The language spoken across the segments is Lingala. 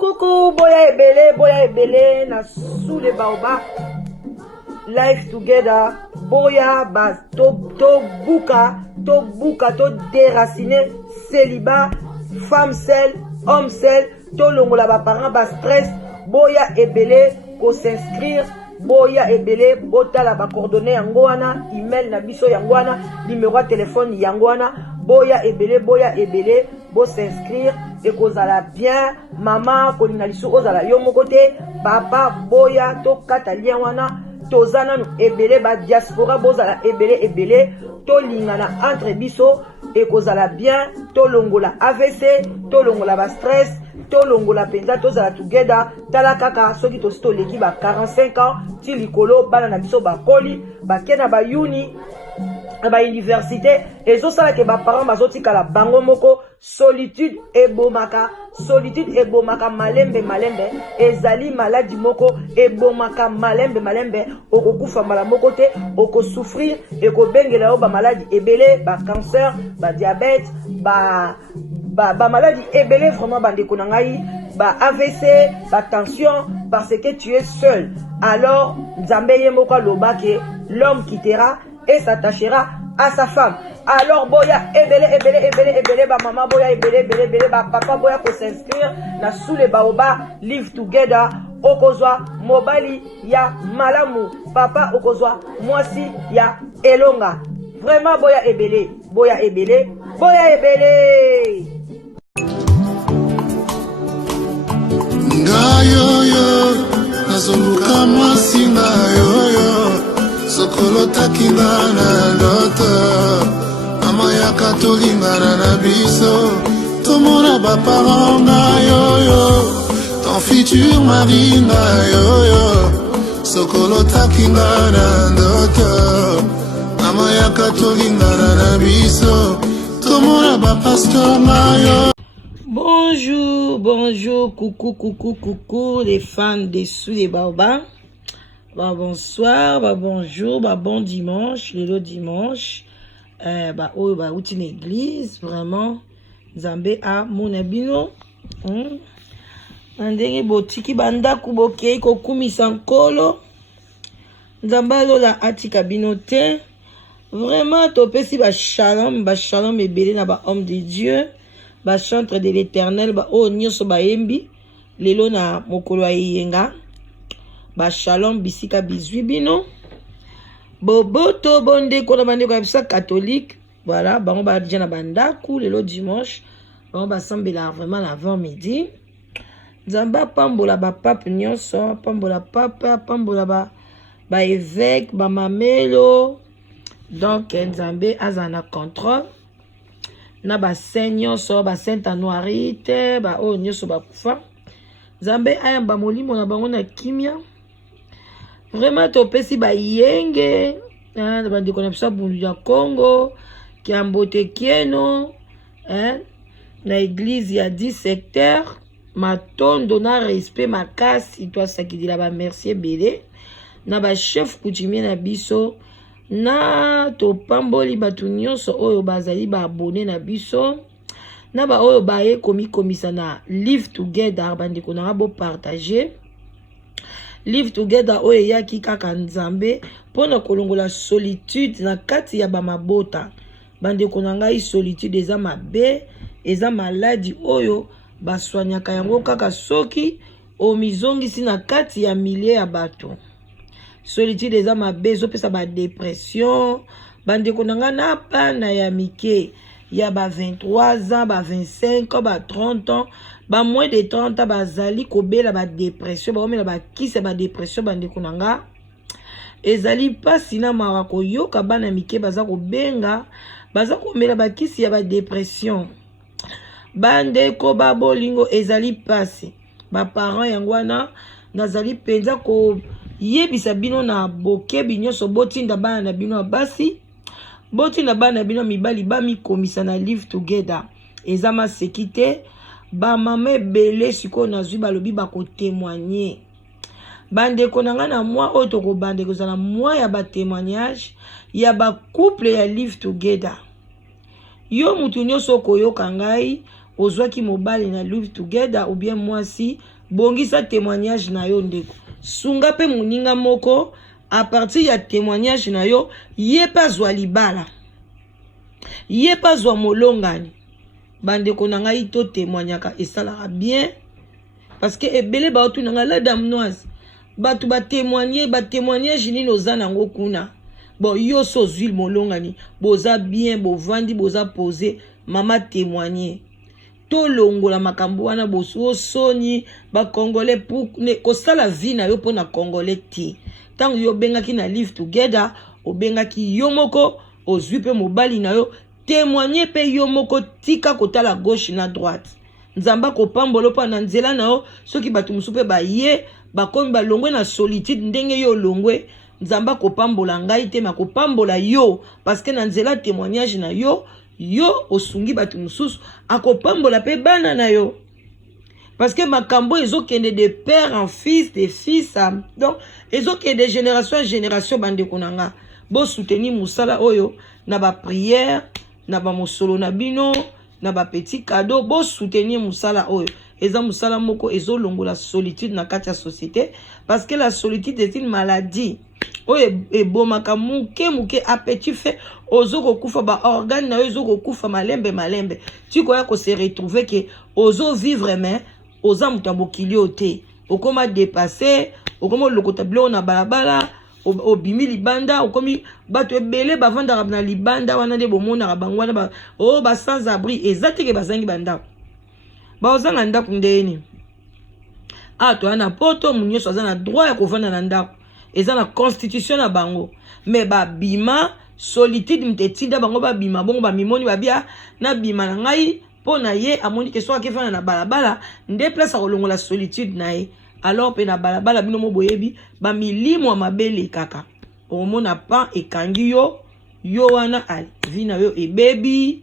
Coucou, boya ebele, na sous les baobab, life together, boya bas, to buka, to déraciner, célibat, femme seule, homme seul, to longola ba parents bas stress, boya ebele, ko s'inscrire, boya ebele, botala ba coordonnées yangoana, email na biso yangoana, numéro de téléphone yangoana, boya ebele, bo s'inscrire. Et kozala bien, maman, kolinga lisu ozala yo mokote, papa, boya, to katalien wana, tozana nu ebele, ba diaspora, bozala ebele, to lingana entre biso, et kozala bien, to longola AVC, to longola ba stress, to longola penza, tozala together, tala kaka, soki to sto leki ba 45 ans, ti likolo, bana na biso ba koli, ba kena ba uni, ba université, et zo sala ke ba parents bazoti kala bango moko, solitude ebomaka malembe, ezali maladie moko ebomaka malembe, okokufa mbala moko te, oko souffrir, eko bengela yo ba maladie ebele, ba cancer, ba diabète, ba maladie ebele vraiment bandeko na ngai, ba AVC, ba tension, parce que tu es seul. Alors Nzambe ye moko loba ke l'homme quittera et s'attachera à sa femme. Alors boya ebele ba maman, boya ebele ba papa, boya ko s'inscrire na sous les baobab, live together, okozwa mobali ya malamu, papa okozwa mwasi ya elonga. Vraiment boya ebele. Ngayo nazoluka mwasi ngayo sokolo takinga na loto mama yaka tolingana na biso tomona baparent ngayo ton futur mari ngayo sokolo takinga na ndoto mama yaka tolingana na biso tomona bapasteur ngayo. Bonjour, coucou les fans des sous les baobab. Bonsoir, bonjour, bon dimanche, le dimanche. Outi l'église, vraiment. Nzambe a monabino. Ndenge botiki banda kubokei kokumi sankolo. Nzamba lola atika binote. Vraiment, topesi ba shalom ebele na ba homme de Dieu. Ba chantre de l'éternel, ba o nyoso ba yembi. Lelo na mokolo ayenga. Ba shalom bisika bizwi bino. Boboto bonde kona bande kwa bisa catholique. Voilà, bango ba djana bandaku lelo dimanche. Bango ba sambela vraiment avant midi. Nzamba pambola ba pape nyonso, pambola papa, pambola ba évêque, ba mamelo. Donc Nzambe azana contrôle. Na ba saint nyonso, ba sainte anoirite, ba o nyonso ba kufa. Nzambe ayamba molimo na bango na kimia. Vraiment topesi ba yenge, ba ndeko na biso bundu ya Congo, kiambote kieno, na église ya 10 secteurs, matondo na respect makasi, toi sakidila ba merci ebele, na ba chef coutumier na biso, na to pamboli batu nyonso oyo bazali ba abonné na biso, na ba oyo ba ye komisa na live together, ba ndeko na bo partager. Live together oyo yaki kaka Nzambe pona kolongola solitude na kati ya ba mabota. Bandeko na ngai solitude eza mabe, eza maladi oyo baswanyaka yango kaka soki omizongisi na kati ya milie ya bato. Solitude eza mabe, ezopesa ba dépression. Bandeko na ngai na pana ya mike ya ba 23 ans, ba 25 ans, ba 30 ans, ba moins de 30 ans bazali kobela ba dépression, ba omela ba kisa ba dépression bandeko na nga. Ezali pasi na mawa koyoka bana mike baza kobenga, baza komela ba kisi ya ba dépression. Bandeko ba bolingo ezali pasi. Ba parents yango wana nazali penza ko yebisa bino na bokebi nyonso botinda bana na bino basi. Botinda bana bino mibali ba mi komisa na live together. eza maseki te. Bamama ebele sikoyo nazwi balobi bakotémoigner. Bandeko na nga na mwa oyo tokobande kozala mwa ya batémoignage ya bacouple ya live together. Yo mutu nyonso koyoka ngai ozwaki mobali na live together ou bien mwasi, bongisa témoignage na yo ndeko. Sunga pe moninga moko a partir ya témoignage na yo, ye pa zwa libala, ye pa zwa molongani. Bandeko na ngai to témoignaka esalaka bien parce que ebele baotu na nga la damoise batu ba témoignage nini oza nango kuna. Bon yo so zwi molongani boza bien bovandi boza posé mama témoigner to longola makambo wana boso soni ba congolais pour kosala vie na yo pona congolais ti. Tango yo bengaki na live together obengaki yo moko ozwi pe mobali na yo témoigner pe yo moko tika kotala gauche na droite. Nzamba ko pambolo pa na nzela na yo soki batu musupe ba ye bakomi balongwe na solitude ndenge yo longwe. Nzamba ko pambola ngai te ma ko pambola yo parce que na nzela témoignage na yo osungi batu mususu akopambola pe bana na yo parce que makambo ezokende de père en fils, de fils à donc ezokende de génération en génération. Bandeko na nga bo soutenir musala oyo na ba prière na ba mosolo na bino na ba petit cadeau, bo soutenir musala oyo eza musala moko ezolongola solitude na kati ya société parce que la solitude est une maladie oyo ebomaka muke appétit fait ozoko kufa ba organe na yo ozoko kufa malembe tikoya ko se retrouver que ozo vivre mais oza mutabokili ote okoma dépasser okoma lokota bilo na balabala obimi libanda okomi bato ebele bavandaka na libanda wana nde bomona bango wana ba sans abri ezateke bazangi bandako baozanga ndako ndeni to ana poto munyoso azana droit ya kovanda na ndako eza na constitution na bango mais babima solitude mtetinda bango babima bongo bamimoni babia na bima na ngai pona ye amoni ke soki akefana na balabala nde place akolongola solitude na ye. Alors pe na balabala bino mo boyebi ba milimo ya mabele kaka omona pa ekangi yo wana ali vina yo ebebi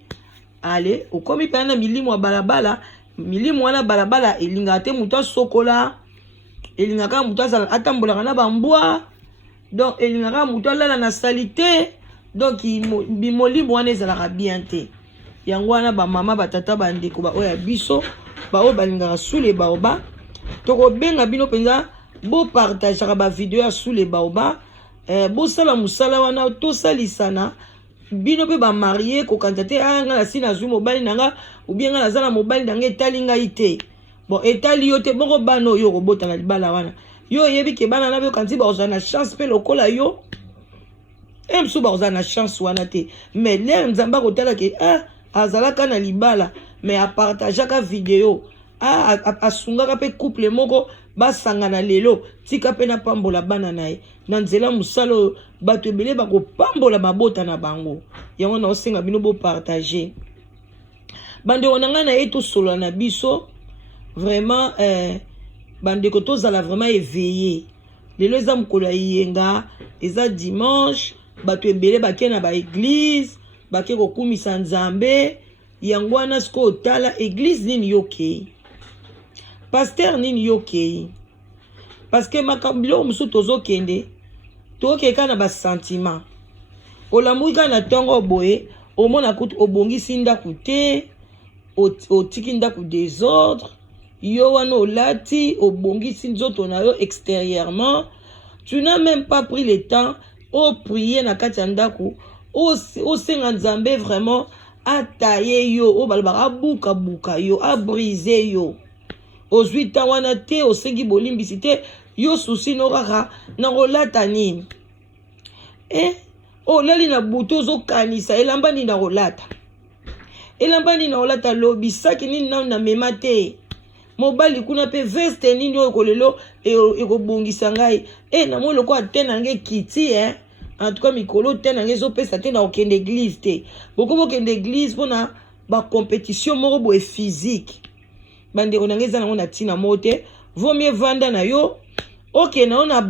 ale okomi pe na milimo ya balabala. Milimo wana balabala elinga te muto sokola elinga ka muto azala atambolaka na bambwa donc elinga ka muto alala na salité donc bimolimo wana ezalaka bien te. Yango wana ba mama batata bandeko ba oya biso ba o balingaka sule baoba toko benga bino penza bo partager ba video ya sule baoba bo sala musala wana to salisana bino pe ba marié ko kantate nga la sina zu mobali nanga ou bien nga la zana mobali nanga etali nga ite bon etali yo te boko bano yo ko bota na libala wana yo yebi ke bana na be kanti ba ozana chance pe lokola yo emsu ba ozana chance wana te mais l'air nzamba ko tala ke azalaka na libala mais a partager ka vidéo asungaka pe couple moko basangana lelo tika pe na pambola bana naye na nzela musalo bato ebele bakopambola mabota na bango. Yango na osenga bino bo partager bandeko na nga na ye tosolola na biso vraiment bandeko tozala vraiment éveillé. Lelo eza mokolo ya yenga eza dimanche bato ebele bake na ba église bake kokumisa nzambe. Yango wana siko otala église nini yokei pasteur nini yokei parce que makambilo musu tozokende tokeka na ba sentiment olamuika na tongo boye omona kutu obongisi ndaku te otiki ndaku désordre yo wana olati obongisi nzoto na yo extérieurement. Tu n'as même pas pris le temps au prier na kati ya ndaku o senga nzambe vraiment ataye yo o balba buka yo a briser yo ozwi ta wana te osengi bolimbisi te yo susi no kaka na kolata nini olali na buto ozokanisa elamba nini na kolata lobisaki nini nao na mema te mobali kuna pe veste nini oyo kolelo ekobongisa ngai namoni loko ate nange kiti en tout cas mikolo te nange ezopesa te na okende église te bokende église mpona bacompétition moko boye physique. Bandeko nange eza nango na ntina mo te vaut mieux vanda na yo okende nango na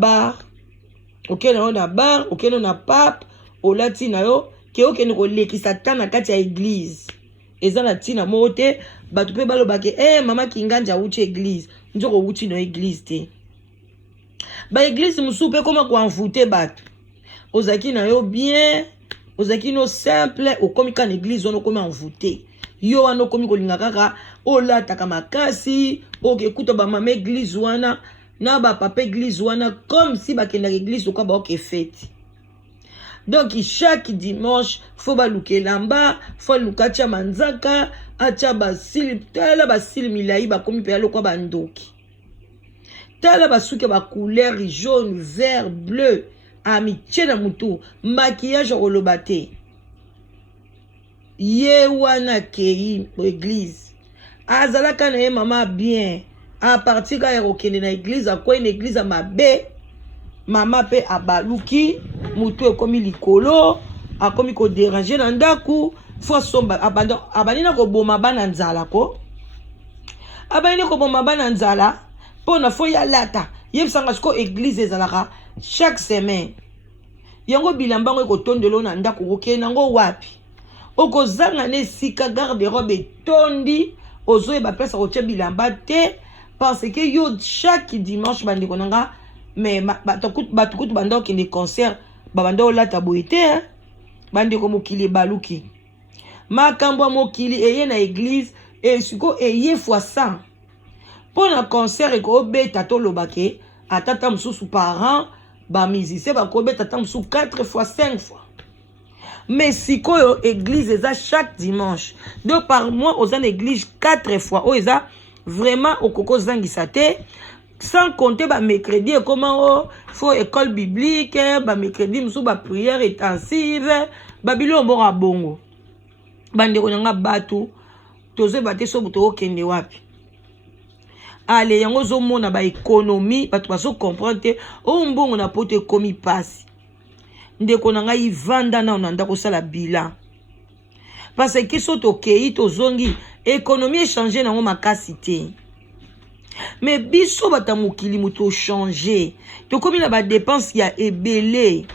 bar okende na pape olati na yo ke okende kolekisa ta na kati ya église ezana tina mote batu pe balo bake mama Kinganja uchi église njoko uchi no église te ba église musupe koma ko envoûter batu ozaki na yo bien ozaki no simple okomi ka église ono komi envoûter yo wana komi kolinga kaka olataka makasi okekuta ba mama église wana na ba papa église wana comme si bakenda église oka ba ok fête. Donc chaque dimanche faut baluke lamba faut lukacha manzaka acha basili tala basili milai bakomi pe aloko bandoki tala basuke ba couleur jaune vert bleu amitié na mutu maquillage olobate ye wana kei église azalaka na ye mama bien à partir ka ya kokende na église akwa une église a mabe mama pe abaluki mutu ekomi likolo akomi ko déranger na ndaku fo somba abanina ko boma bana nzala ko abanina ko boma bana nzala pona fo ya lata yebisanga siko église ezalaka chaque semaine yango bilambango ekotondelo na ndaku kokena ngo wapi okozanga ne sika garde robe tondi ozoyeba pesa kotia bilamba te parce que yo chaque dimanche bande konanga mais batukutu banda okende concert babanda olata boye te bande ko mokili baluki makambo mokili eye na église et siko eye fois 100 pona concert ekobeta tolobake atata mususu par an ba musicien bakobeta tata mususu 4 fois 5 fois. Mais si ko église eza chaque dimanche 2 par mois aux en église 4 fois o eza vraiment okoko zangisa te sans compter ba mercredi comment faut école biblique ba mercredi musu ba prière intensive ba bilombo a bongo bande ko nga batu tozo baté so buto okende wapi ale yango zo mona ba économie batu baso comprendre o mbongo na poto ekomi pasi ndeko na ngai vanda na onanda ko sala bilan parce que soto kei to zongi économie changer na ngo makasi te mais biso bata mokili muto changer to komi na ba dépense ya ebele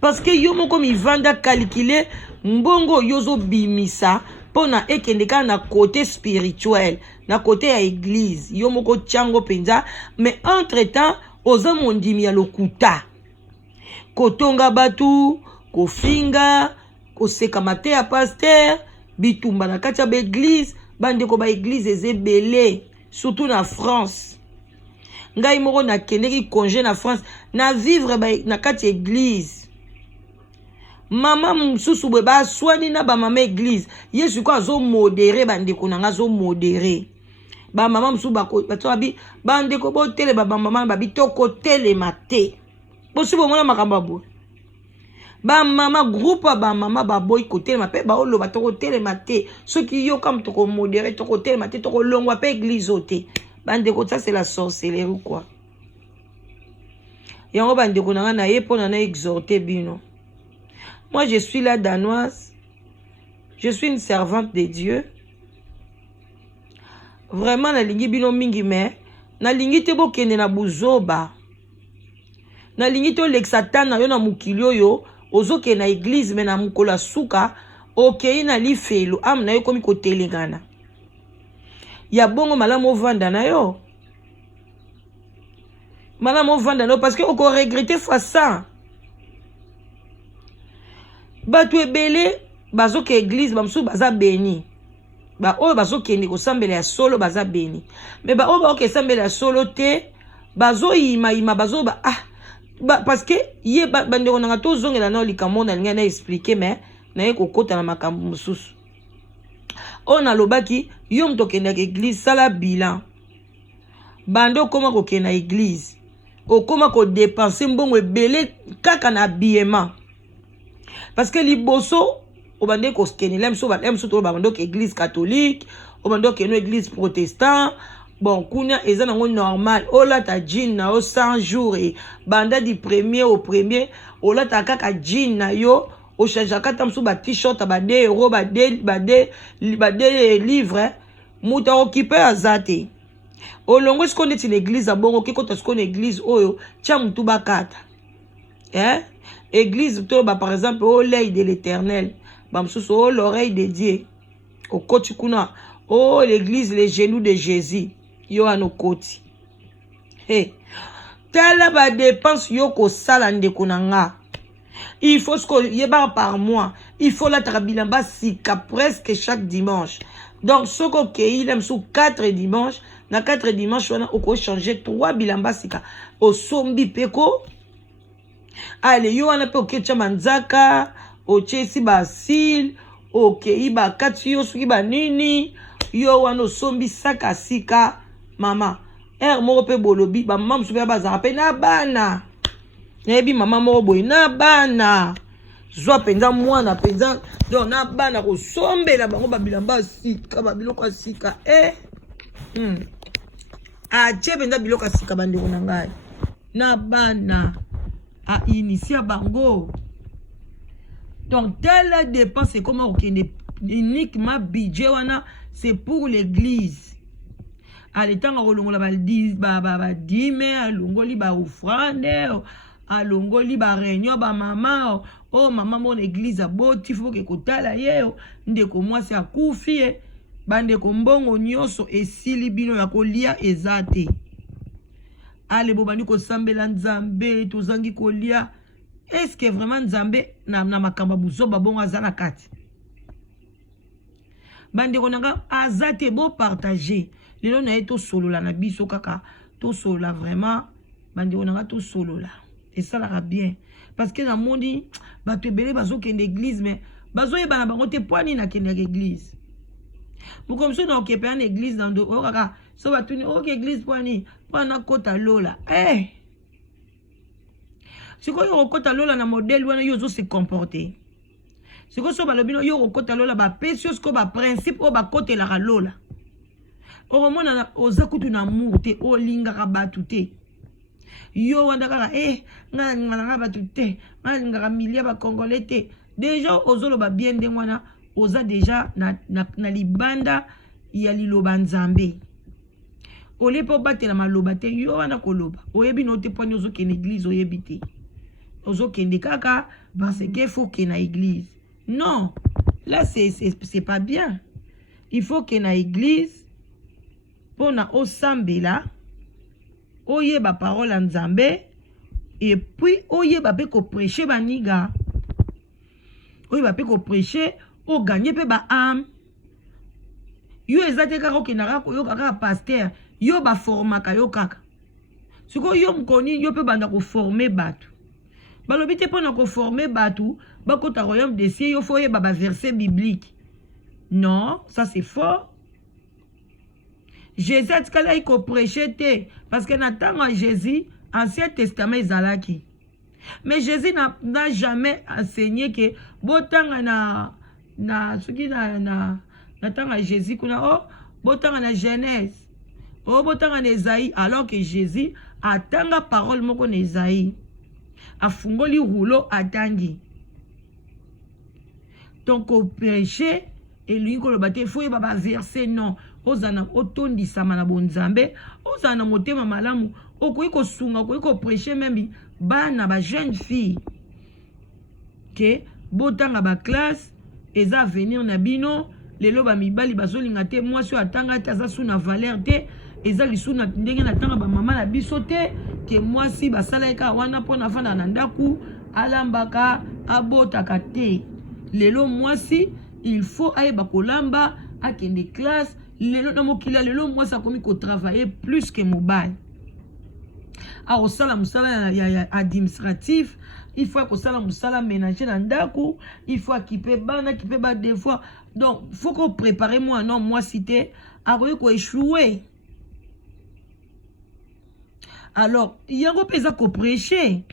parce que yo moko mi vanda calculer mbongo yozo bimisa pona ekende ka na côté spirituel na côté ya église yo moko tiango penza mais entre temps oza mondimi ya lokuta kotonga batu kofinga koseka mate ya pasteur bitumba na kati ya ba église bande ko ba église ezebele surtout na France ngai moko na kendeki congé na France na vivre na kati église mama mususu bwe ba swani na ba mama église yesu ko azo modéré bande ko nanga zo modéré ba mama mususu ba ko bato bande ko botele ba mama ba bitoko tele mate bosi bo mona makamba bo ba mama groupe ba mama ba boy côté ma pe ba olo ba toko tele mate ceux qui yo comme toko modéré toko tele mate toko longwa pe église oté bande ko ça c'est la sorcellerie ou quoi yango bande ko nanga na yepo na exhorter bino. Moi je suis la danoise, je suis une servante de Dieu vraiment na lingi bino mingi mais na lingi te bokende na buzoba na lingi to l'exatana yo na mukilio yo ozoke na église mais na mukola suka okei na lifelo am na yo komi ko telengana ya bongo malamu vanda na yo malamu vanda no parce que oko regretter fois ça batu ebele bazoke église bamsu baza béni ba oyo bazokende ko sambela ya solo baza béni mais ba oyo baoke sambela ya solo te bazo ima bazo ba parce que ye bande ko nanga to zongela na likambo na linga na expliquer mais na ye kokota na makambo mususu on a lobaki yo mto kenda église sala bilan bando koma ko kena église okoma ko dépenser mbongo ebele kaka na habillement parce que liboso obande ko skenela mso ba mso to bando ke église catholique obando ke no église protestant bon kuna eza nango normal ola ta jean na o 100 jours et banda du premier au premier ola ta kaka jean na yo o change kata mso ba t-shirt ba 2 euros ba 2 livres muta occupé azate olongo skonde ti l'église a bongo kiko to skone église oyo tia mutu bakata église to ba par exemple au l'œil de l'Éternel bamsusu oh l'oreille de Dieu au koti kuna oh l'église les genoux de Jésus yo ano koti hey telle ba dépense yo ko sala ndeko nanga il faut ce que yeba par mois il faut la trabilamba sika presque chaque dimanche donc ce que il aime sous 4 dimanches na 4 dimanches on a ko changer 3 bilamba sika au sombi peko allez yo ana pe okecha manzaka o chesi basil okei ba kati yo suki ba nini yo wana sombi saka sika mama moko pe bolobi ba mama msupe bazaka pe na bana yebi mama moko boy na bana zwa penza mwana penza donc na bana ko sombela bango ba bilamba sika ba biloko sika ache penza biloko sika bandeko na ngai na bana a initier bango. Donc, telle dépense, c'est comment uniquement budget, c'est pour l'église. À l'état, on a dit, dîme, alongoli ba offrande, alongoli ba réunion, ba maman, oh maman, mon église a beau, il faut que kotala yeo, ndeko moi c'est à koufi, bande kombongo nyoso et silibino ya kolia ezate. Ale bobani ko sambela nzambe, tozangi kolia. Est-ce que vraiment Nzambe na makamba buzo babongo azana kati bande konanga azate bo partager lelo na eto solo la na biso kaka to solo la vraiment bande konanga to solo la et ça la bien parce que na mondi bato ebele bazo kende église mais bazo yeba na bango te poani na kende église pour comme ça na okepe en église dans do kaka so batuni ok église poani na kota lola si vous avez un na modèle, vous avez se comporter. Si vous avez un principe, vous avez un lola. Au moment où vous avez un amour, vous avez un amour. Yo wandaka ngana batute ngana milliers ba congolais déjà ozolo ba bien de mwana oza déjà na libanda ya liloba nzambe ole po batela maloba te yo wana koloba oyebi no te poni ozo ke l'église oyebi te ozo kende kaka parce que faut que na église non là c'est pas bien il faut que na église pona osambela oyeba parole en Nzambe et puis oyeba pe ko prêcher baniga oyeba pe ko prêcher o gagner pe ba âme yo ezate kaka okenaka yo kaka pasteur yo ba formaka yo kaka siko yo mkoni yo pe banda ko former batu balobi te pona ko former batu bakota royaume des cieux yo faut yeba ba verset biblique non ça c'est faux. Jésus a dit qu'il prêchait parce que n'attend Jésus, Ancien Testament Zalaki. Mais Jésus n'a jamais enseigné que botanga na suki na tanga Jésus kuna oh botanga na Genèse oh botanga na Esaïe alors que Jésus atanga parole moko na Esaïe afungoli rouleau atangi. Donc au prêcher et lui ko le baté faut ba verset non ozana otondi sama na bonzambe ozana motema malamu okoyi ko sunga okoyi ko prêcher même bana ba jeune fille que botanga ba classe eza venir na bino lelo ba mibali bazolinga te mwasi atanga taza suna valeur te eza lisuna ndenge na tanga ba mama na biso te ke mwasi basala ka wana pona fana na ndaku alambaka abotaka te lelo mwasi il faut aïba kolamba akende classe lelo na mokila lelo moi ça comme ko travailler plus que mobile a osala musala ya administratif il faut ko sala musala ménager na ndaku il faut équiper bana équiper ba des fois donc faut qu'on prépare moi non moi cité a ko échouer alors il y a ko pesa ko prêcher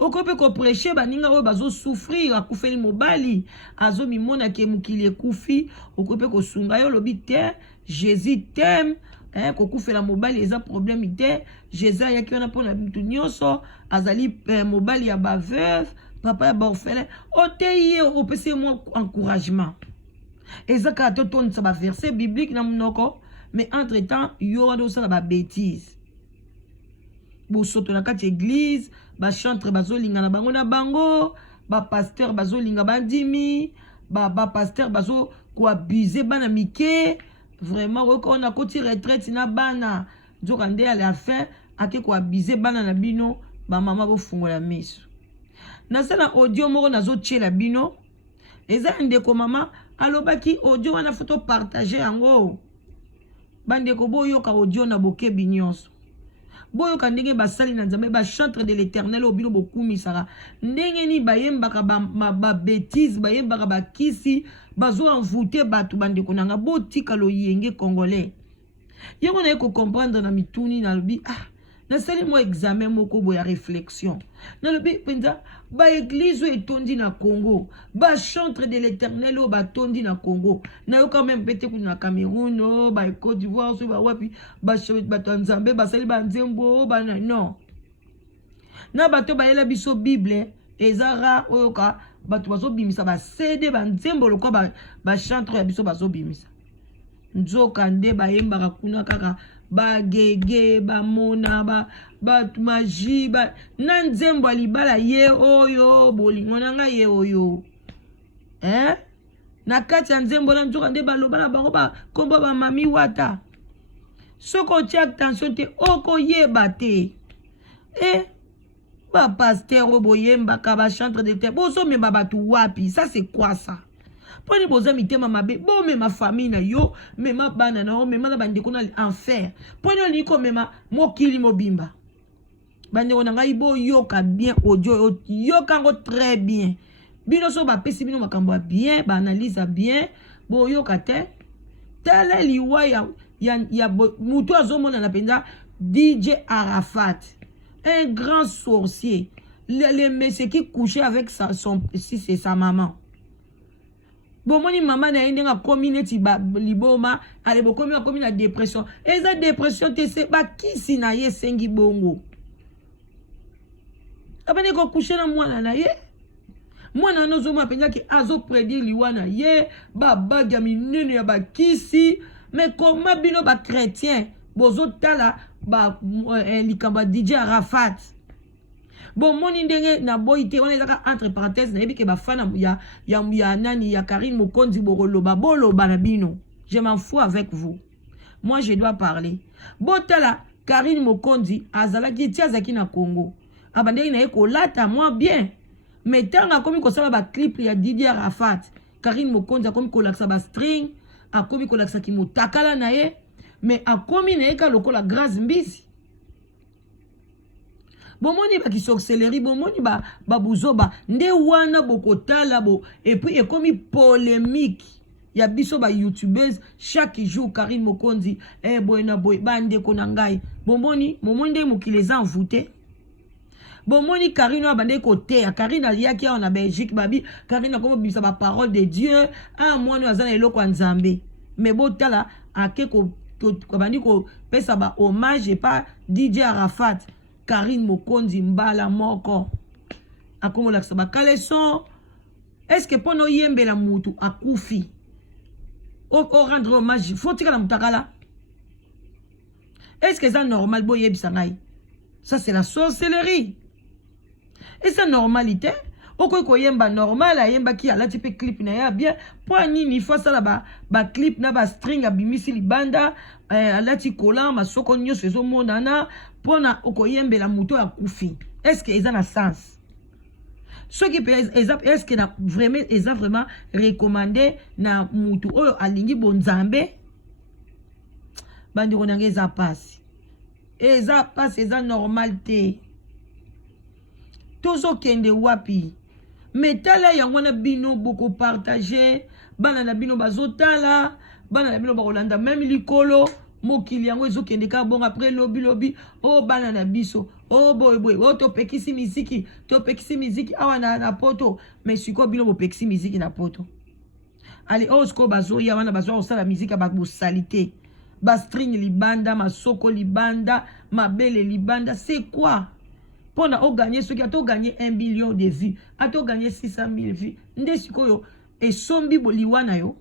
okope ko prêcher baninga oyo bazo souffrir akufeli mobali azo mimona ke mukili ekufi okope ko sunga yo lobi te Jésus t'aime ko kufela mobali eza problème te Jésus ayaki wana pona bitu nyonso azali mobali ya ba veuve papa ya ba orphelin oteye opese mo encouragement eza ka to tonsa ba verset biblique na munoko mais entre temps yo wana osala ba bêtise bosoto na kati église ba chantre bazolinga na bango ba pasteur bazo linga bandimi ba pasteur bazo ko abuser bana mike vraiment on a koti retraite na bana nzokande à la fin ake ko abuser bana na bino ba mama bo fungola miso na sala audio moko nazo tchela bino eza ndeko mama alobaki audio wana photo partager yango bandeko boyoka audio na bokebi nyonso boyoka ndenge basali na nzambe ba chantre de l'éternel obilo bokumisaka ndenge ni bayembaka ba bêtise bayembaka bakisi bazo envoûter batu bandeko nanga botika loyenge congolais yango na ko comprendre na mituni na lobi nasali mo examen moko boya réflexion na lobi penza ba église etondi na Congo ba chantre de l'éternel o ba tondi na Congo na yo quand même pete ku na Cameroun ba Côte d'Ivoire so ba wapi ba Tanzanie ba sali ba nzembo ba non na bato ba yela biso Bible ezara oyoka bato bazo bimisa ba CD ba nzembo lokwa ba chantre ya biso bazo bimisa nzoka nde ba yembaka kuna kaka ba gege ba mona ba magie ba na nzembo libala ye oyo bolingo nanga ye oyo na kati ya nzembo la nzoka nde baloba na bango ba kombo ba mami wata soko tia attention te oko yeba te ba pasteur boyembaka ba chantre de terre bozo mema batu wapi ça c'est quoi ça poni boza mitema mabe bo mema famille na yo mema bana na yo mema na bandeko na enfer poni oni ko mema mokili mobimba bandeko na ngai bo yoka bien audio yoka ngo très bien bino so ba pesi bino makambo bien ba analyse bien bo yoka te tele liwa ya mutu azomona na penza DJ Arafat un grand sorcier le monsieur qui couchait avec sa maman. Bon, moni maman na yende nga community ba liboma ale bo komi akomi na dépression. Eza dépression te se ba kisi na ye sengi bongo. Abane ko coucher na mwana na ye. Mwana nozo ma penja ki azo prédire liwana ye ba baga minene ya ba kisi mais comment bino ba chrétien bozo tala ba likamba DJ Arafat. Bon, mon indenge na boite on est entre parenthèses na yebike ba fana ya nani ya Karine Mokonzi boroloba boloba na bino. Je m'en fous avec vous. Moi je dois parler. Botala Karine Mokonzi azalaki tiazaki na Congo. Abandeki na yeko lata moi bien. Mais tanga komi ko sala ba clip ya Didier Arafat. Karine Mokonzi akomi ko laksa ba string, akomi ko laksa ki motakala na ye, mais akomi na yeka lokola grâce mbisi. Bomoni ba ki sorcellerie bomoni ba buzoba nde wana bokotala bo et puis et comme polémique ya biso ba youtubeuse chaque jour Karine Mokonzi boyna boy bande konangai bomoni nde mokileza envoûté bomoni Karine abande côté Karine aliaki en Belgique babi Karine comme bisa ba parole de Dieu moi nous azana eloko nzambe mais botala akeko bandi ko pesa ba hommage et pas DJ Arafat Karine Mokonzi mbala moko akomola ksaba kaleson est-ce que pono yembe la mutu akufi o rendre hommage faut-il la mutakala est-ce que c'est normal bo yebisa ngai ça c'est la sorcellerie et c'est normalité oko ko yemba normal ayemba ki ala type clip na ya bien poani ni fois ça là ba clip na ba string abimisi libanda ala ti kola masoko nyoso ezo monana pona oko yembe la muto akufi est-ce que ça a sens ce qui peut est-ce que na vraiment vraiment recommandé na mutu oyo alingi bonzambe bandi konanga eza passe eza normalité tozo kende wapi metala yango na bino boko partager bana na bino bazotala bana na bino bakolanda même likolo mokili yango ezokende ka bon après lobi bana na biso boy topekisi miziki awa na poto mais siko bino bopekisi miziki na poto allez osko bazoya wana bazoya kosala miziki ya bosalité bastring libanda masoko libanda mabele libanda c'est quoi pour na gagner ce qui a gagné 1 million de vues a gagné 600 000 vues nde sikoyo et sombi boliwana yo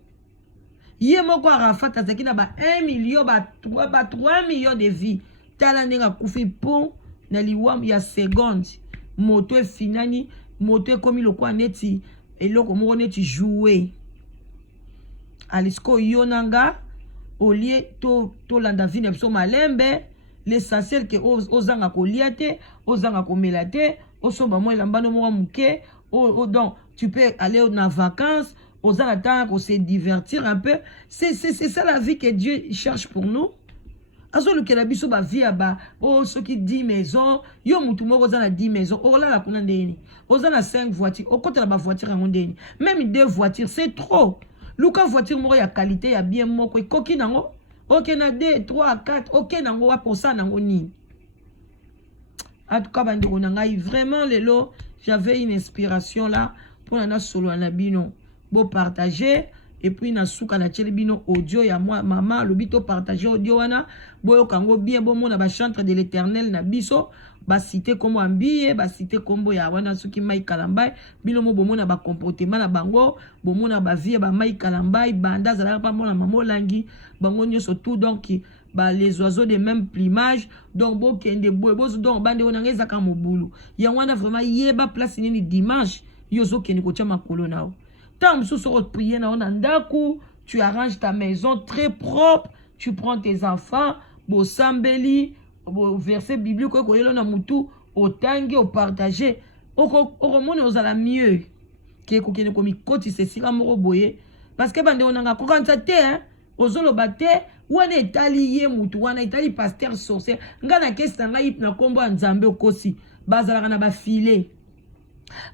ye moko Arafat azaki na ba 1 million ba 3 millions de vues tala ndenga kufi pon na liwam ya seconde moto finani moto comme le quoi neti eloko moko neti jouer alisiko yonanga olie to landa vine biso malembe l'essentiel que ozanga kolia te ozanga komela te osomba mo elambano moko muke donc tu peux aller en vacances ozanga temps ko se divertir un peu c'est ça la vie que Dieu cherche pour nous. Azolo ke la biso ba vie ba ceux qui 10 maisons yo mutu moko ozana 10 maisons olala kuna ndeni ozana 5 voitures okota ba voiture ngo ndeni même 2 voitures c'est trop. Luka voiture moko ya qualité ya bien moko ekoki nango ok na 2 3 4 ok nango wa pour ça nango ni. En tout cas bandeko na ngai vraiment lelo j'avais une inspiration là pour na solo na bino bo partager et puis na suka na bino audio ya moi maman lobito partager audio wana boyo kango bien bon mona ba chantre de l'Éternel na biso ba citer comme ambie ba citer kombo ya wana suki mai kalambai bino mo bomona ba comportement na bango bomona ba vie ba mai kalambai banda zala pa mona mamolangi bango nyoso tout donc ba les oiseaux de même plumage donc bo kende boy bo donc bande ona ngeza ka mobulu ya wana vraiment yeba place nini dimanche yozo kende ko tia makolo nao. Tant prier na onandaku, tu arranges ta maison très propre, tu prends tes enfants, bo sambeli, bo verset biblique ko yelo na mutu, au tangi, au partager. Au monde ozala mieux. Ke ko kene komi koti se sila moro boye parce que bande onanga ko kanta te hein, ozolo bate wana etali ye mutu wana etali pasteur sorcier. Ngana kesta nga yip na kombo nzambe okosi, bazala na ba filet.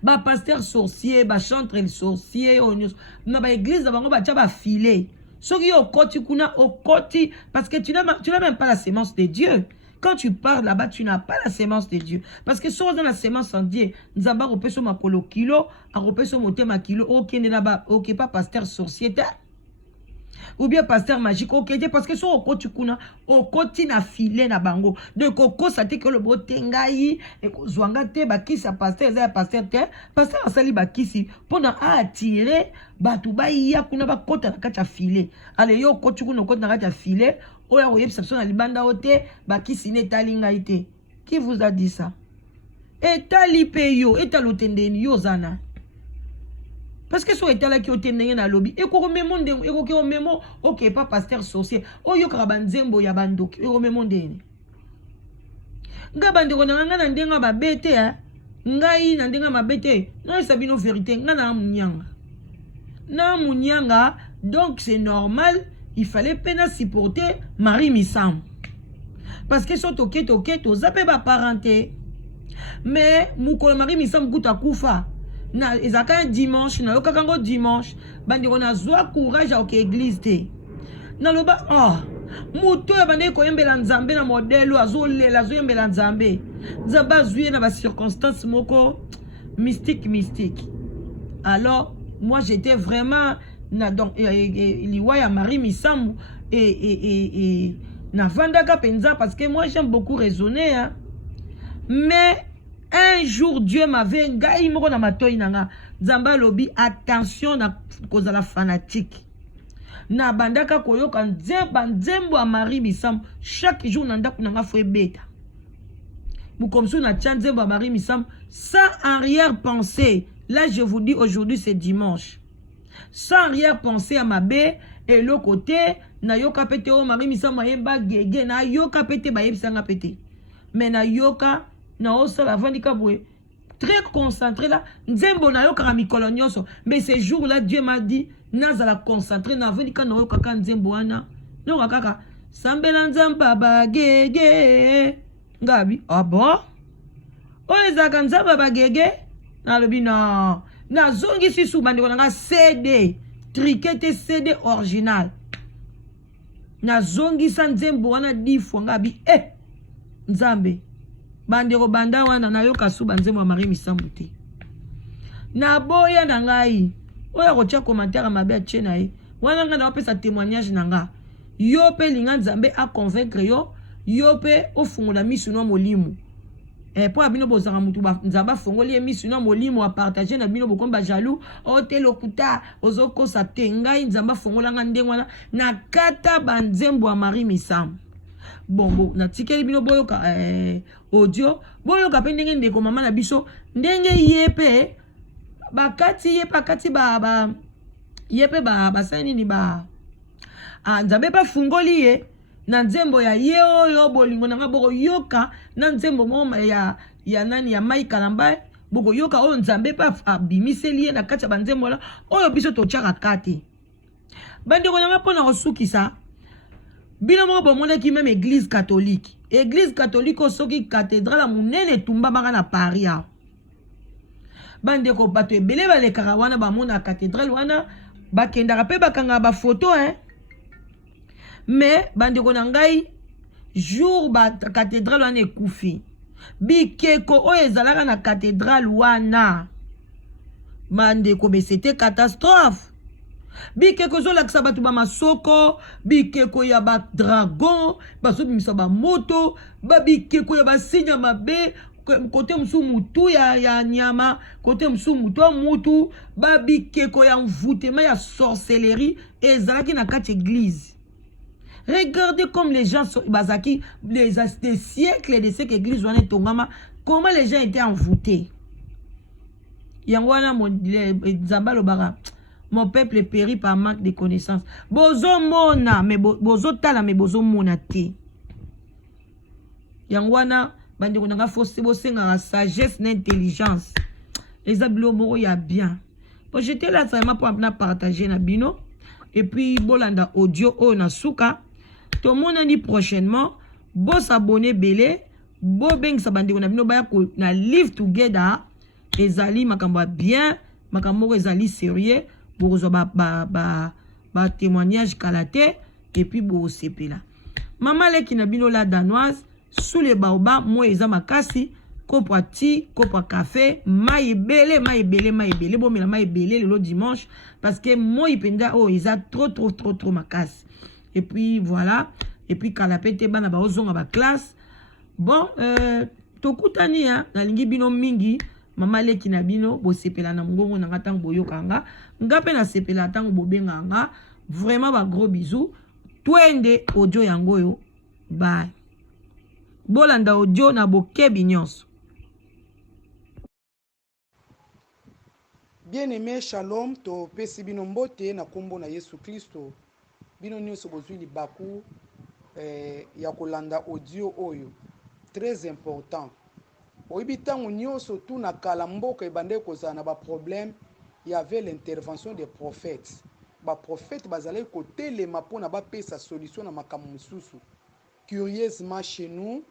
Ba pasteur sorcier, ba chantre le sorcier, na ba église bango ba tia ba filet. Soki yo koti kuna o koti parce que tu n'as même pas la sémence de Dieu. Quand tu parles là-bas, tu n'as pas la sémence de Dieu. Parce que si on a la sémence en Dieu, nous avons repéré ma colo kilo, a repéré son ma kilo, ok n'est là-bas, ok pas pasteur sorcier, ou bien pasteur magique, ok, parce que si on koti kuna, o koti na filet na bango. Donc on ça te que le beau tengai, et zwanga te bakisi a pasteur, pasteur a sali bakisi, pendant à attirer, batuba ya kuna ba kota na kacha filet. Allez yo koti kuna kota na kacha filet. Oya oye perception na libanda ote bakisi ne talinga ite. Qui vous a dit ça? Etali peyo, etalo tendeni yo zana. Parce que so etala ki otendeni na lobby, eko memonde, eko ke memo, OK pas pasteur sorcier. Oyo karabanzembo ya bandoki, eko memonde. Nga bandeko na nga na ndenga ba bete hein. Ngai na ndenga mabete. Non sabino vérité, nga na munyanga. Na munyanga, donc c'est normal. Il fallait peine supporter Marie Missam. Parce que so toke to zape ba parenté. Mais mukolo Marie Missam kuta kufa. Na ezaka dimanche na yoka kango dimanche. Bandiko na zwa courage au église te. Na loba muto ya bande ko yembela nzambe na modelo azolela zo yembela nzambe. Nzamba zuye na ba circonstances moko mystique. Alors moi j'étais vraiment donc liwa ya Marie Misambu et na vandaka penza parce que moi j'aime beaucoup raisonner hein. Mais un jour Dieu m'avait ngai moko na matoi nanga nzamba lobi attention na kozala fanatique na bandaka koyoka nzembo ya Marie Misambu chaque jour na ndako nanga fo ebeta mukomsu na nzembo ya Marie Misambu sans arrière-pensée. Là je vous dis aujourd'hui c'est dimanche. Sans rien penser à ma baie et le côté na yoka pete o Marie Misambu yeba gege na yoka pete ba yebisanga pete mais na yoka na osa la vandika boue très concentré là nzembo na yoka mikolo nyonso mais ce jour là Dieu m'a dit nazala concentré na vandika na yoka kan nzembo wana no kaka sambela nzamba ba gege ngabi bon o ezaka nzamba ba gege na lobi na zongi sisu bandiko nanga CD triquete CD original na zongi sa nzembo wana difo ngabi nzambe bandiko banda wana na yoka su banzembo ya Marie Misambu te na boya na ngai oya kotia commentaire mabe atie na ye wana nga na opesa témoignage na nga yo pe linga nzambe a convaincre yo pe ofungola misu no molimo pour abino bozanga mutu ba nzamba fongoli emisu na molimo a partager na bino bokomba jaloux o te lokuta ozokosa te ngai nzamba fongola nga ndengwana na kata banzembo ya Marie Misambu bon na tikeli bino boyoka audio boyoka pe ndenge ndeko mama na biso ndenge yepe bakati yepe basani ni ba nzambe pa fungoli ye na nzembo ya ye oyo bolingo nanga boko yoka na nzembo mo ya nani ya Mai Kalamba boko yoka oyo nzambe pa abimiseli ye na kati ya banzembo la oyo biso totiaka kati bandeko nanga mpona kosukisa bino moko bomonaki même église catholique osoki cathédrale monene etumbamaka na Paris awa bandeko bato ebele balekaka wana bamona cathédrale wana bakendaka mpe bakanga bafoto mais bandeko na ngai jour cathédrale wana ekufi bikeko oyo ezalaka na cathédrale wana bandeko c'était catastrophe bikeko ezolakisa bato bamasoko bikeko ya badragon bazobimisa bamoto babikeko ya basinya mabe kote mosusu mutu ya nyama kote mosusu mutu ya mutu babikeko ya mvutema ya sorcellerie ezalaki na kati église. Regardez comme les gens bazaki des siècles et des siècles église wana tongama comment les gens étaient envoûtés. Yangwana Zambalo bara mon peuple périt par manque de connaissances. Bozo mona mais bozo tala mais bozo mona te. Yangwana bandi konanga fausse bosenga sagesse n'intelligence. Les ablo moro ya bien. Bon j'étais là seulement pour partager na bino et puis bolanda audio o na suka. Tout le monde a dit prochainement, bon s'abonner belé, bon beng s'abonner on a bino baya ko na live together, ezali makamba bien, makambo ezali sérieux, bozo ba témoignage kalate et puis bo sepela. Maman le ki na bino la danoise sous les baobab moi eza makasi kopwa ti kopwa café mai belé bon mais la mai belé le dimanche parce que moi ipenda oh eza trop makasi. Et puis voilà. Et puis kalapete bana ba ozonga ba classe. Bon tokutani na lingi bino mingi mama leki na bino bo sepela na ngongo na ngatang boyokanga ngape na sepela tango bobenganga vraiment ba gros bisous twende audio yango yo bye bolanda audio na bokebi nyonso. Bien-aimé, shalom, to pesi bino mbote na kombo na Yesu Kristo. Bino nyonso bozwi libaku ya kolanda audio oyo. Très important. Oyibi tango nyonso tu na kala mboka ebande kozala na ba problème, il y avait l'intervention des prophètes. Ba prophètes bazalaki kotelema pona ba pesa solution na makambo mususu. Curieusement chez nous,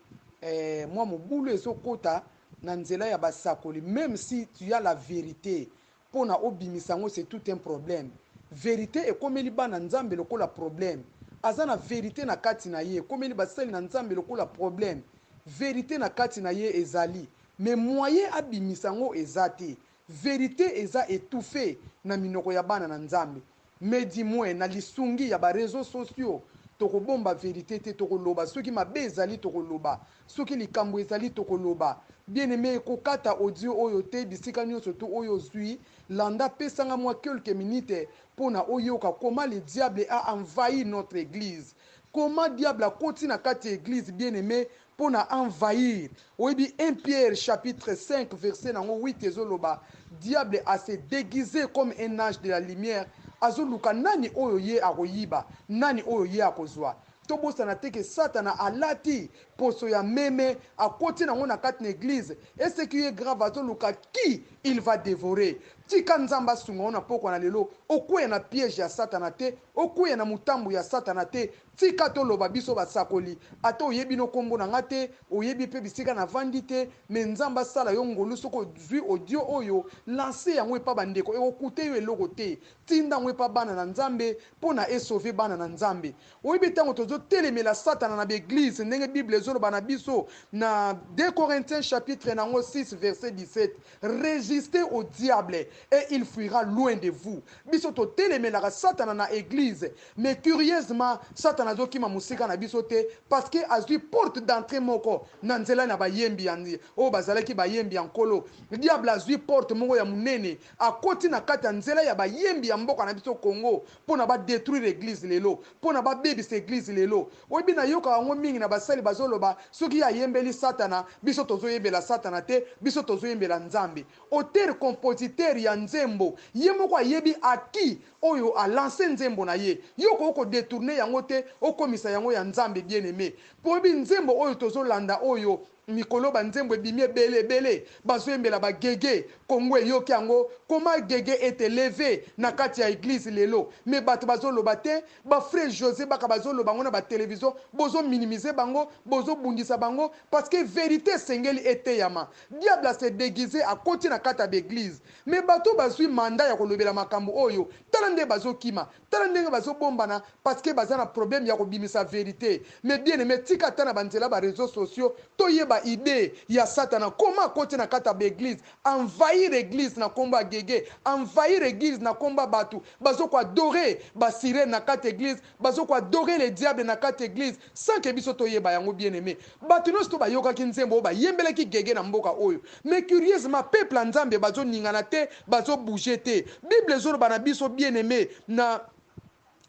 moi mon boulot ezokota na nzela ya basakoli, même si tu as la vérité. Pona obimisango c'est tout un problème. Vérité et comme li bana nzambe lokola problème. Azana vérité na kati na ye, comme li basali na nzambe lokola problème. Vérité na kati na ye ezali, mais moyen abimisango ezate. Vérité eza étouffé na minoko ya bana na nzambe. Mais dis-moi na lisungi ya ba réseaux sociaux tokobomba vérité te tokoloba soki mabe ezali tokoloba soki likambo ezali tokoloba. Bien-aimé kokata audio oyo te bisika nyonso to oyo zui landa pesanga moi quelques minutes pona oyoka comment le diable a envahi notre église, comment diable a continué na kati église bien-aimé pona envahir. Oyebi 1 Pierre chapitre 5 verset nango 8 ezoloba diable a se déguisé comme un ange de la lumière azoluka nani oyo ye akoyiba nani oyo ye akozwa. Tobosana teke satana alati poso ya meme akoti nango na kati na église et ce qui est grave azoluka qui il va dévorer. Tika nzamba sunga ona poko na lelo okuya na piège ya satana te okuya na mutambu ya satana te tika toloba biso basakoli ata oyebi no kombo na ngate oyebi pe bisika na vandi te me nzamba sala yo ngolu soko zwi audio oyo lancer yango epa bandeko ekokute yo eloko te tinda yango epa bana na nzambe pona esauver bana na nzambe. Oyebi tango tozo telemela satana na l'église ndenge bible ezoloba na biso na 2 Corinthiens chapitre nango 6 verset 17 résistez au diable et il fuira loin de vous. Biso to telemelaka Satan na église, mais curieusement Satan azokima musika na biso te parce que azui porte d'entrée moko na nzela na bayembi yandi o bazalaki bayembi yankolo. Diable azui porte moko ya munene akoti na kati ya nzela ya bayembi ya mboka na biso Congo pona ba détruire église lelo, pona ba bebisa église lelo. Oyebi na yoka wango mingi na basali bazoloba soki ya yembeli Satana biso tozoyembela Satana te, biso tozoyembela Nzambe. Auteur compositeur ya nzembo ye moko ayebi aki oyo a lancé nzembo na ye yoko oko détourner yango te okomisa yango ya Nzambe bien aimé. Po bi nzembo oyo tozolanda oyo mikolo banzembo ebimi ebele bazoyembela bagege Kongo eyoki yango koma gege ete levé na kati ya église lelo mais bato bazoloba te ba frère José baka bazoloba ngo na ba télévision bozo minimiser bango bozo bundisa bango parce que vérité sengeli ete yama diable s'est déguisé à côté na kati ya église mais bato bazui mandat ya kolobela makambo oyo tala nde bazokima tala ndenge bazobombana parce que baza na problème ya kobimisa vérité mais bien aimé tika tana banzela ba réseaux sociaux toyeba idée ya Satana comment côté na kata l'église envahir l'église na komba gege envahir l'église na komba batu bazo ko adorer ba sirène na kata église bazo ko adorer les diables na kata église sans que biso toyeba yango bien aimé batu no sto ba yoka kinzembo ba yembele ki gege na mboka oyo mais curieusement peuple nzambe bazo ningana te bazo bouger te bible zoro bana biso bien aimé na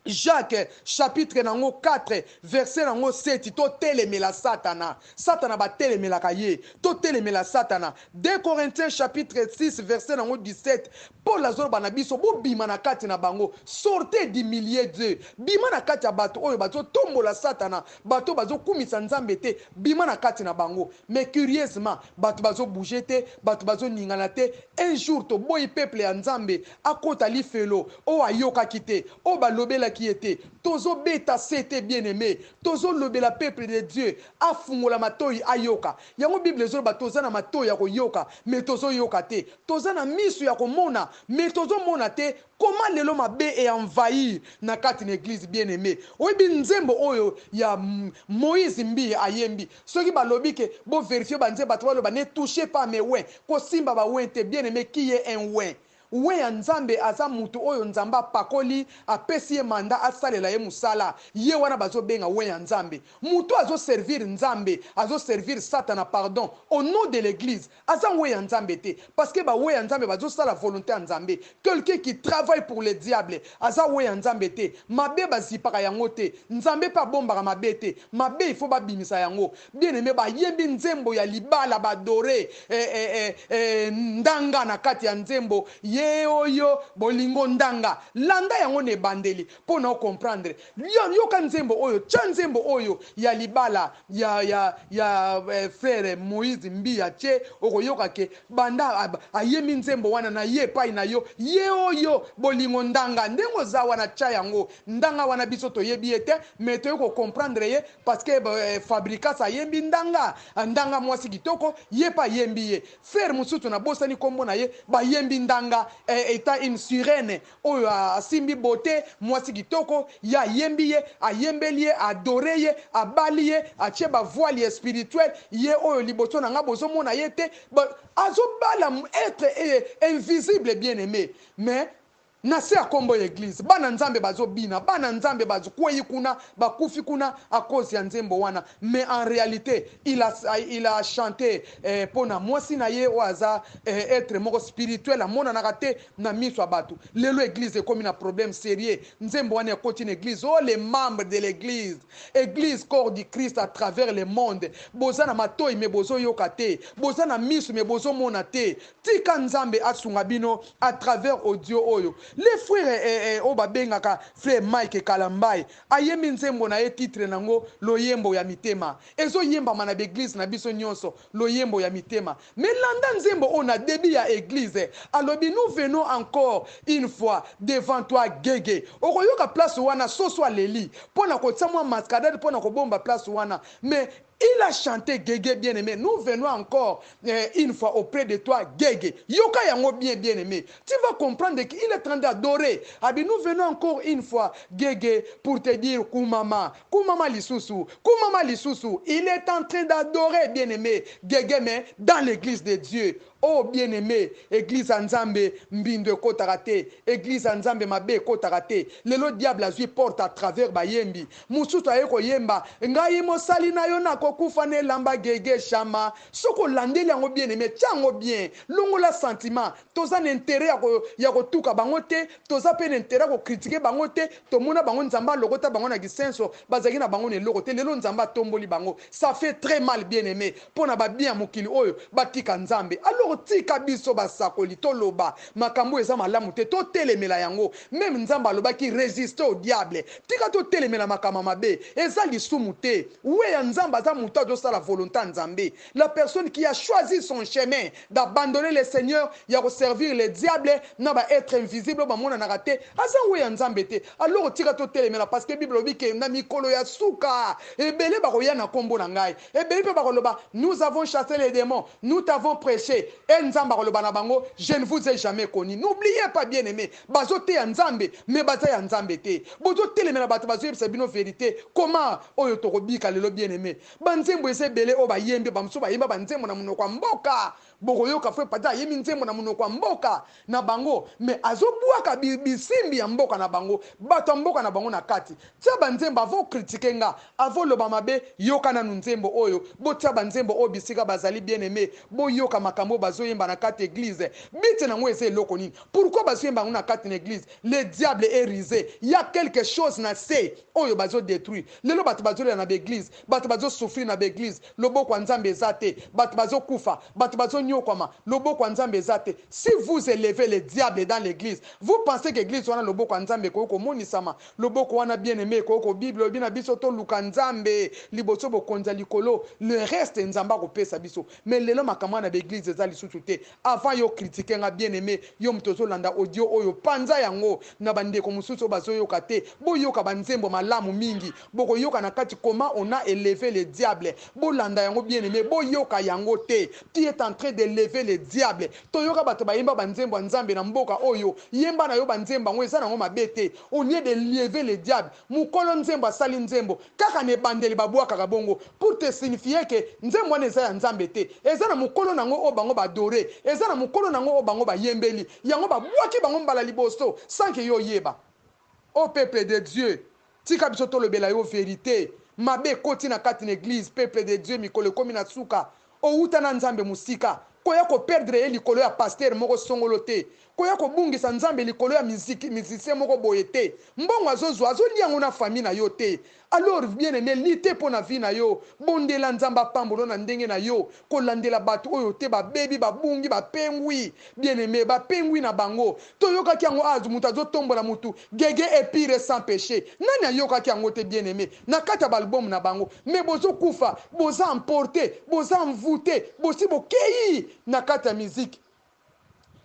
Jacques chapitre nango 4 verset nango 7 to telemela Satana Satana ba telemela kaye to telemela Satana 2 Corinthiens chapitre 6 verset nango 17 Paul azor bana biso bo bima na kati na bango sortez du milieu d'eux bima na kati ya bato oyo bazo tombola Satana bato bazo kumisa Nzambe te bima na kati na bango mais curieusement bato bazo bouger te bato bazo ningana te un jour to boy peuple ya Nzambe akota lifelo o ayoka kite o balobela qui était tozo beta c'était bien aimé tozo lobela peuple de Dieu afungola matoi ayoka yango bible zo ba toza na matoi ya koyoka mais tozo yoka te toza na misu ya komona mais tozo mona te comment lelo mabe et envahir na kati na église bien aimé oyebi nzembo oyo ya Moïse mbi ayembi soki balobi ke bo vérifier banze bato baloba ne touchez pas mes ouins ko simba ba ouin te bien aimé qui est un ouin we ya Nzambe aza mutu oyo Nzamba pakoli apesi ye manda asalela ye musala ye wana bazo benga we ya Nzambe mutu azo servir Nzambe azo servir Satana pardon au nom de l'église aza we ya Nzambe te parce que ba we ya Nzambe bazo sala volonté ya Nzambe quelqu'un qui travaille pour le diable aza we ya Nzambe te mabe bazipaka yango te Nzambe pa bombaka mabe te mabe il faut ba bimisa yango bien aimé ba yembi nzembo ya libala ba dore ndanga na kati ya nzembo oyo bolingo ndanga landa yango ne bandeli pona comprendre yoka nzembo oyo cha nzembo oyo ya libala ya frère Moïse Mbia che okoyoka ke banda ayemi nzembo wana na ye pai na yo ye oyo bolingo ndanga ndengo za wana cha yango ndanga wana biso to yebi ete mais to ko comprendre ye parce que fabrika sa yembi ndanga mwasi kitoko ye pa yembi ye frère musutu na bosani kombo na ye ba yembi ndanga étant une sirène oyo asimbi beauté mwasi kitoko ya yembiye ayembeliye adoreye abaliye atie ba voile spirituel ye oyo liboso na nga bozo mona yete azobala être invisible bien aimé mais nase akombo église bana Nzambe bazobina bana Nzambe bazukwei kuna bakufi kuna à cause ya nzembo wana mais en réalité il a chanté pona mwasi na ye waza être moko spirituel amona na raté na miso batu lelo église comme na problème sérieux nzembo wana continue église oh les membres de l'église corps du Christ à travers le monde bozana matoi me bozo yokate bozana miso me bozo mona te tika Nzambe asunga bino à travers audio oyo. Les frères obabengaka frère Mike Kalambai ayemi nzembo na ye titre nango loyembo ya mitema ezo yemba mana l'église na biso nyonso loyembo ya mitema mais landa nzembo ona début ya église alobi nous venons encore une fois devant toi gege okoyoka place wana soso aleli pona ko tsamwa mascarade pona ko bomba place wana mais il a chanté Gege bien aimé. Nous venons encore une fois auprès de toi Gege. Yoka yango bien aimé. Tu vas comprendre qu'il est en train d'adorer. Abi nous venons encore une fois Gege pour te dire Kumama lisusu. Il est en train d'adorer bien aimé Gege mais dans l'église de Dieu. Oh bien-aimé, église en Nzambe mbindo ekotaka te, église en Nzambe mabe ekotaka te. Lelo diable azwi porte à travers bayembi. Mususu aye koyemba, ngai mosali na yo nakokufa ne lamba gege shama. Soko landeli yango bien-aimé, tiango bien. Longola sentiment, toza n'intérêt ya kotuka bango te, toza pe n'intérêt ko critiquer bango te, tomona bango nzamba lokota bango na gisenso, bazaki na bango ne lokote, lelo nzamba tomboli bango. Ça fait très mal bien-aimé. Pona ba bien mokili oyo, batika nzambe. Alors tika biso basakoli toloba makambo eza malamu te to telemela yango même nzamba alobaki résister au diable tika to telemela makama mabe eza lisumu te we ya nzamba za muto azosala volonté ya nzambe la personne qui a choisi son chemin d'abandonner le Seigneur ya servir le diable na ba être invisible bamona na raté aza we ya nzambe te alors tika to telemela parce que Bible lobi ke na mikolo ya suka ebele bakoya na kombo na ngai ebele pe bakoloba nous avons chassé les démons nous t'avons prêché. Je ne vous ai jamais connu. N'oubliez pas bien aimé. Bazote ya nzambe, mais baza ya nzambe te. Bozote le mena bato bazo yebisa bino vérité. Comment oyo tokobika lelo bien aimé. Banzembo ese bele o ba yembe bamso ba yemba banzembo na munoko mboka. Bokoyoka fwe pata yemi nzembo na munoko mboka na bango, mais azobwaka bisimbi ya mboka na bango. Bato mboka na bango na kati. Tia banzembo avo critiquer nga, avo loba mabe yoka na nzembo oyo. Bo tia banzembo o bisika bazali bien aimé. Bo yoka makambo bazoyemba na kati église bite na ngwese eloko nini pourquoi bazoyemba na kati na église le diable est risé il y a quelque chose na se oyo bazo détruire lelo bato bazolela na église bato bazo souffrir na église loboko nzambe ezate bato bazo kufa bato bazo nyokoma loboko nzambe ezate si vous élevez le diable dans l'église vous pensez que église wana loboko nzambe ko monisama loboko wana bien aimé ko bible bina biso to luka nzambe liboso bokonza likolo le reste nzamba ko pesa biso mais lelo makamwa na église eza lisusu te avant yo critiquer nga bien aimé yo mtozo landa audio oyo panza yango na bandeko mususu bazoyoka te boyoka banzembo malamu mingi boko yoka na kati comment on a élevé le diable bolanda yango bien aimé boyoka yango te tu es en train de lever le diable toyoka bato bayemba banzembo nzambe na mboka oyo yemba na yo banzembo ngo eza nango mabete au lieu de lever le diable mukolo nzembo asali nzembo kaka ne bandeli babwaka kabongo pour te signifier que nzembo ne za ya nzambe te eza na mukolo nango o bango badore eza na mukolo nango o bango bayembeli yango babwaki bango mbala liboso sans que yo yeba au peuple de Dieu tika biso tolobela yo vérité mabe koti na kati na église peuple de Dieu mikolo komi na suka outa na nzambe musika koya ko perdre ye likolo ya pasteur moko songolo te koya ko bungisa nzambe likolo ya musicien moko boye te mbongo azozwa azoliango na famille na yo te alors bien aimé lite po na vie na yo bondela nzamba pambolo na ndenge na yo kolandela bato oyo te babebi babungi bapengwi bien aimé bapengwi na bango toyokaki yango azu mutu azotombola mutu gege epire sans péché nani ayokaki yango te bien aimé na kati ya balbum na bango mais bozokufa boza emporté boza envoûté bosi bokei na kati ya musique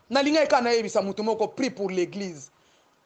nalinga eka na yebisa mutu moko prie pour l'église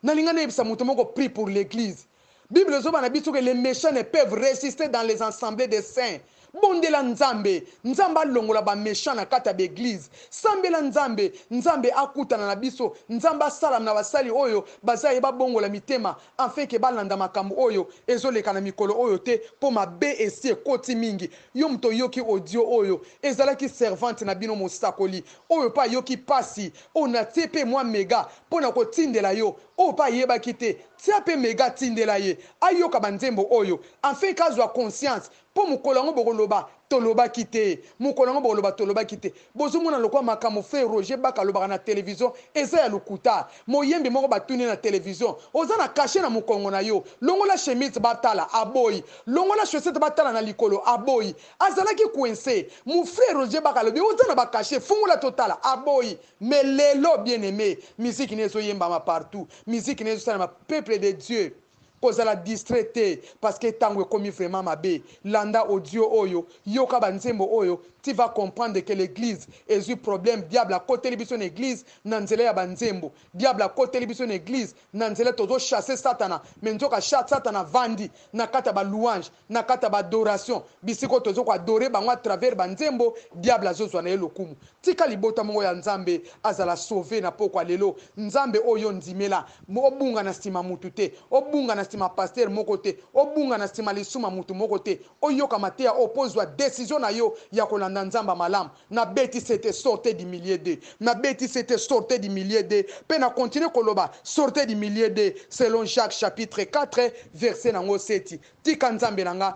nalinga na yebisa mutu moko prie pour l'église Bible zoba na biso que les méchants ne peuvent résister dans les assemblées des saints bondela nzambe nzamba longola ba méchant na kata l'église sambela nzambe nzambe akutana na biso nzamba sala na basali oyo bazaye ba bongola mitema afin que balanda makambo oyo ezoleka na mikolo oyo te po mabe esi ekoti mingi yo mto yoki audio oyo ezalaki servante na bino mosakoli oyo pa yoki pasi ona tepe moi mega pona kotindela yo o pa yeba kite tiape mega tindela ye ayoka banzembo oyo afin kazwa conscience po mukolango bokoloba toloba kite mukolango bokoloba toloba kite bozomona lokwa makamo frère Roger bakaloba na télévision eza ya lukuta moyembe moko batuni na télévision oza na caché na mukongo na yo longola chemise batala aboyi longola chaussette batala na likolo aboyi azalaki coincé mu frère Roger bakalobi oza na ba caché fungola totala aboyi mais lelo bien aimé musique nezo yemba ma partout musique nezo sana ma peuple de Dieu kozala distraité parce que tango komi vraiment mabe landa audio oyo yoka banzembo oyo tu vas comprendre que l'église est un problème diable à côté de l'église église nanzela ya banzembo diable à côté de l'église église nanzela tozo chasser satana mais nzoka chat satana vandi na kata ba louange na kata ba adoration bisiko tozo ko adorer bango à travers banzembo diable azozwa na elokumu tika libota mongo ya nzambe azala sauver na poko lelo nzambe oyo ndimela mo obunga na sima mutu te obunga na nsima pasteur moko te obunga na nsima lisuma mutu moko te oyokama te ya opozwa décision na yo ya kolanda nzamba malamu na beti c'était sortez du milieu de na beti c'était sortez du milieu de pe na continue koloba sortez du milieu de selon Jacques chapitre 4 verset nango 7 tika nzambe nanga